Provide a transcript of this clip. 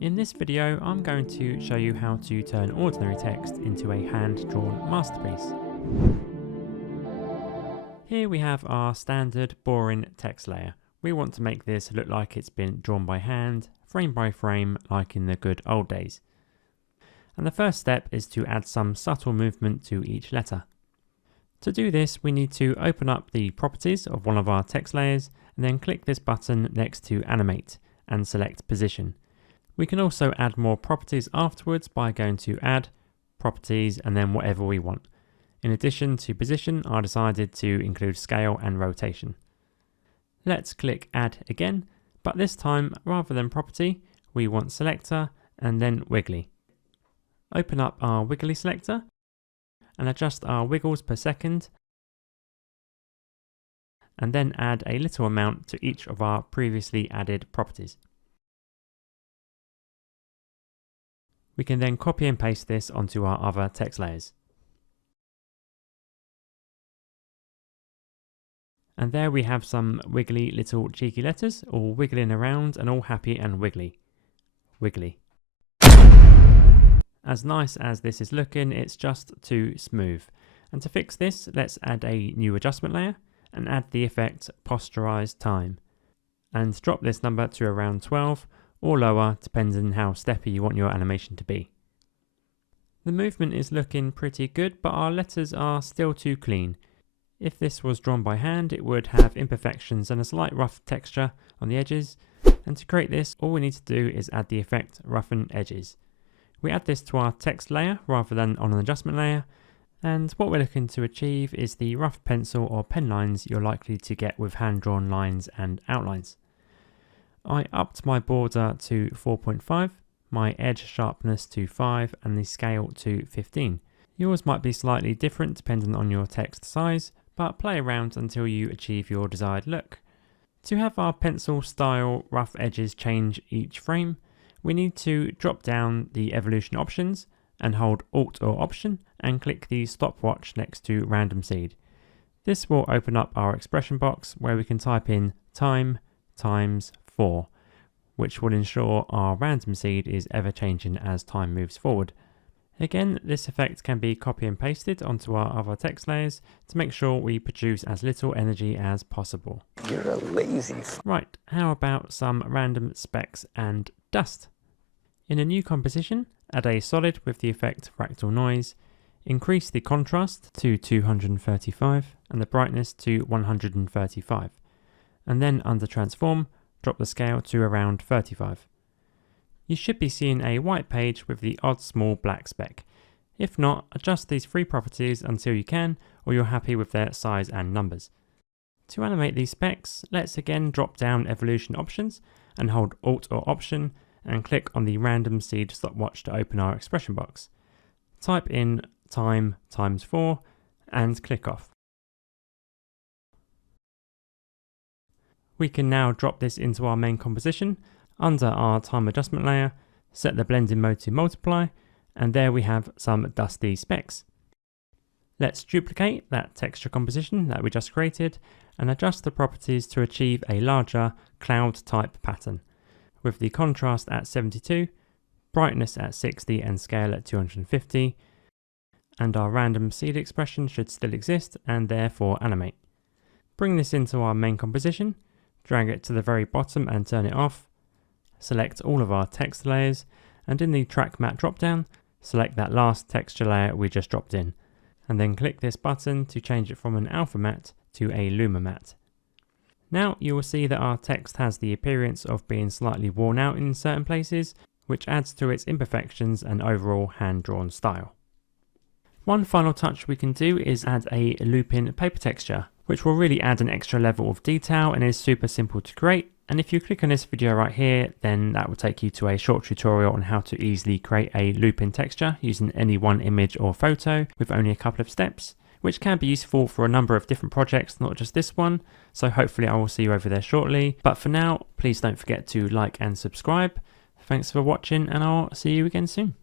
In this video, I'm going to show you how to turn ordinary text into a hand-drawn masterpiece. Here we have our standard boring text layer. We want to make this look like it's been drawn by hand, frame by frame, like in the good old days. And the first step is to add some subtle movement to each letter. To do this, we need to open up the properties of one of our text layers and then click this button next to Animate and select Position. We can also add more properties afterwards by going to Add, Properties, and then whatever we want. In addition to Position, I decided to include Scale and Rotation. Let's click Add again, but this time, rather than Property, we want Selector and then Wiggly. Open up our Wiggly selector and adjust our wiggles per second, and then add a little amount to each of our previously added properties. We can then copy and paste this onto our other text layers. And there we have some wiggly little cheeky letters, all wiggling around and all happy and wiggly. Wiggly. As nice as this is looking, it's just too smooth. And to fix this, let's add a new adjustment layer and add the effect Posterize Time. And drop this number to around 12 or lower, depending on how steppy you want your animation to be. The movement is looking pretty good, but our letters are still too clean. If this was drawn by hand, it would have imperfections and a slight rough texture on the edges. And to create this, all we need to do is add the effect Roughen Edges. We add this to our text layer rather than on an adjustment layer, and what we're looking to achieve is the rough pencil or pen lines you're likely to get with hand-drawn lines and outlines. I upped my border to 4.5, my edge sharpness to 5, and the scale to 15. Yours might be slightly different depending on your text size, but play around until you achieve your desired look. To have our pencil style rough edges change each frame, we need to drop down the evolution options and hold Alt or Option and click the stopwatch next to Random Seed. This will open up our expression box where we can type in time times 4, which will ensure our random seed is ever changing as time moves forward. Again, this effect can be copy and pasted onto our other text layers to make sure we produce as little energy as possible. You're a lazy. Right, how about some random specks and dust? In a new composition, add a solid with the effect Fractal Noise, increase the contrast to 235 and the brightness to 135, and then under Transform, drop the scale to around 35. You should be seeing a white page with the odd small black speck. If not, adjust these three properties until you can, or you're happy with their size and numbers. To animate these specks, let's again drop down evolution options and hold Alt or Option and click on the random seed stopwatch to open our expression box. Type in time times 4 and click off. We can now drop this into our main composition under our time adjustment layer, set the blending mode to multiply, and there we have some dusty specks. Let's duplicate that texture composition that we just created and adjust the properties to achieve a larger cloud type pattern, with the contrast at 72, brightness at 60 and scale at 250, and our random seed expression should still exist and therefore animate. Bring this into our main composition, drag it to the very bottom and turn it off. Select all of our text layers, and in the track matte dropdown, select that last texture layer we just dropped in, and then click this button to change it from an alpha matte to a luma matte. Now you will see that our text has the appearance of being slightly worn out in certain places, which adds to its imperfections and overall hand-drawn style. One final touch we can do is add a looping paper texture, which will really add an extra level of detail and is super simple to create. And if you click on this video right here, then that will take you to a short tutorial on how to easily create a looping texture using any one image or photo with only a couple of steps, which can be useful for a number of different projects, not just this one. So hopefully I will see you over there shortly. But for now, please don't forget to like and subscribe. Thanks for watching, and I'll see you again soon.